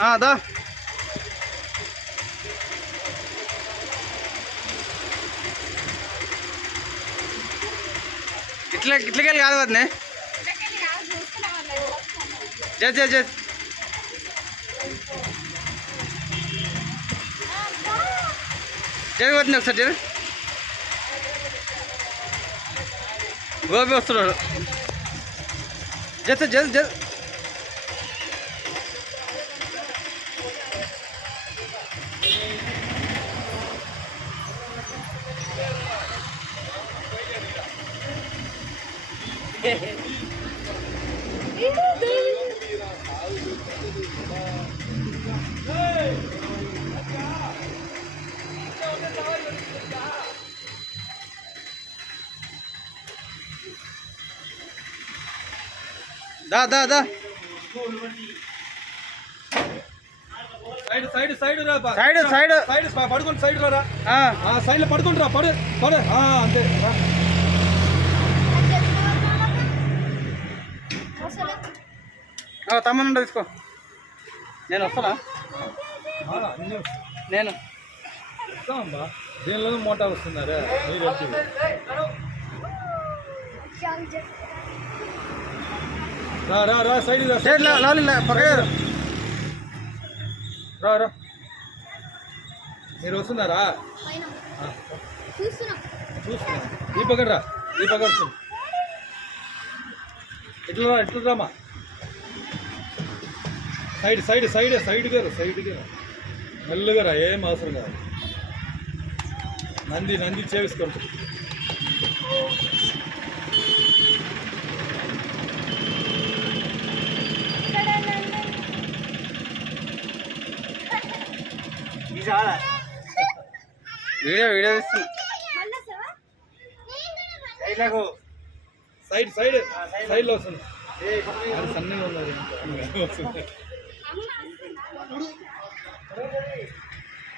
దా ఇట్లకెళ్ళి కాదు వద్దే జడ్ వద్దు ఒకసారి జరు గోపి వస్తున్నాడు జల్ దా సైడ్ సైడ్ రా సైడ్ పడుకోండి సైడ్ రా సైడ్ లో పడుకుంటారా పడు అంతే తమ్మను తీసుకో నేను వస్తానా నేను వస్తామమ్మా దేనిలో మోటార్ వస్తున్నారా మీరు రా సైడ్ రా మీరు వస్తున్నారా చూస్తున్నా ఈ పక్కన వస్తుంది ఎట్లా రామా సైడ్గా మెల్లగా రా ఏం అవసరం కాదు నంది చేవిసుకోండి వీడియో ఇస్తున్నా సైడ్ లో వస్తుంది సన్నగా ఉన్నది